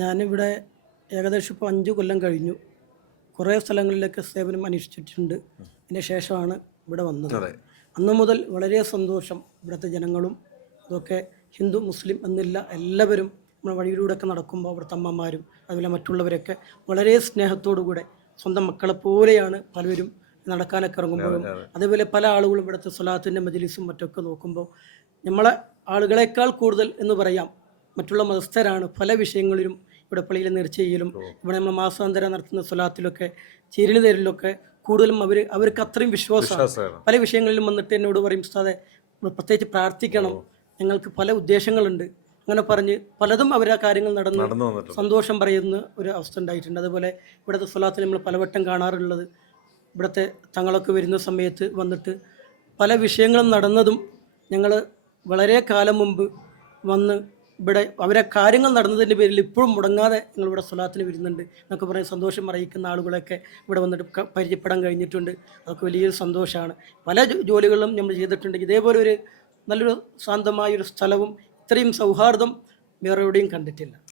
ഞാനിവിടെ ഏകദേശം ഇപ്പോൾ 5 കൊല്ലം കഴിഞ്ഞു. കുറേ സ്ഥലങ്ങളിലൊക്കെ സേവനം അനുഷ്ഠിച്ചിട്ടുണ്ട്. അതിന് ശേഷമാണ് ഇവിടെ വന്നത്. അന്നു മുതൽ വളരെ സന്തോഷം. ഇവിടുത്തെ ജനങ്ങളും ഇതൊക്കെ ഹിന്ദു മുസ്ലിം എന്നില്ല, എല്ലാവരും നമ്മുടെ വഴിയിലൂടെയൊക്കെ നടക്കുമ്പോൾ അവിടുത്തെ അമ്മമാരും അതുപോലെ മറ്റുള്ളവരൊക്കെ വളരെ സ്നേഹത്തോടു കൂടെ സ്വന്തം മക്കളെ പോലെയാണ് പലരും നടക്കാനൊക്കെ ഇറങ്ങുമ്പോഴും. അതേപോലെ പല ആളുകളും ഇവിടുത്തെ സ്വലാത്തിൻ്റെ മജ്‌ലിസും മറ്റൊക്കെ നോക്കുമ്പോൾ നമ്മളെ ആളുകളെക്കാൾ കൂടുതൽ എന്ന് പറയാം മറ്റുള്ള മതസ്ഥരാണ് പല വിഷയങ്ങളിലും. ഇവിടെ പള്ളിയിൽ നേർച്ച ചെയ്യലും ഇവിടെ നമ്മൾ മാസാന്തരം നടത്തുന്ന സ്വലാത്തിലൊക്കെ ചേരിന് തരലിലൊക്കെ കൂടുതലും അവർക്ക് അത്രയും വിശ്വാസമാണ്. പല വിഷയങ്ങളിലും വന്നിട്ട് എന്നോട് പറയും, ഉസ്താദെ പ്രത്യേകിച്ച് പ്രാർത്ഥിക്കണം, ഞങ്ങൾക്ക് പല ഉദ്ദേശങ്ങളുണ്ട്, അങ്ങനെ പറഞ്ഞ് പലതും അവർ ആ കാര്യങ്ങൾ നടന്ന് സന്തോഷം പറയുന്ന ഒരു അവസ്ഥ ഉണ്ടായിട്ടുണ്ട്. അതുപോലെ ഇവിടുത്തെ സ്വലാത്തിൽ നമ്മൾ പലവട്ടം കാണാറുള്ളത്, ഇവിടുത്തെ തങ്ങളൊക്കെ വരുന്ന സമയത്ത് വന്നിട്ട് പല വിഷയങ്ങളും നടന്നതും ഞങ്ങൾ വളരെ കാലം മുമ്പ് വന്ന് ഇവിടെ അവരെ കാര്യങ്ങൾ നടന്നതിൻ്റെ പേരിൽ ഇപ്പോഴും മുടങ്ങാതെ ഞങ്ങളിവിടെ സ്വലാത്തിന് വരുന്നുണ്ട് എന്നൊക്കെ പറഞ്ഞ് സന്തോഷം അറിയിക്കുന്ന ആളുകളൊക്കെ ഇവിടെ വന്നിട്ട് പരിചയപ്പെടാൻ കഴിഞ്ഞിട്ടുണ്ട്. അതൊക്കെ വലിയൊരു സന്തോഷമാണ്. പല ജോലികളും നമ്മൾ ചെയ്തിട്ടുണ്ട്. ഇതേപോലെ ഒരു നല്ലൊരു ശാന്തമായൊരു സ്ഥലവും ഇത്രയും സൗഹാർദ്ദം വേറെ എവിടെയും കണ്ടിട്ടില്ല.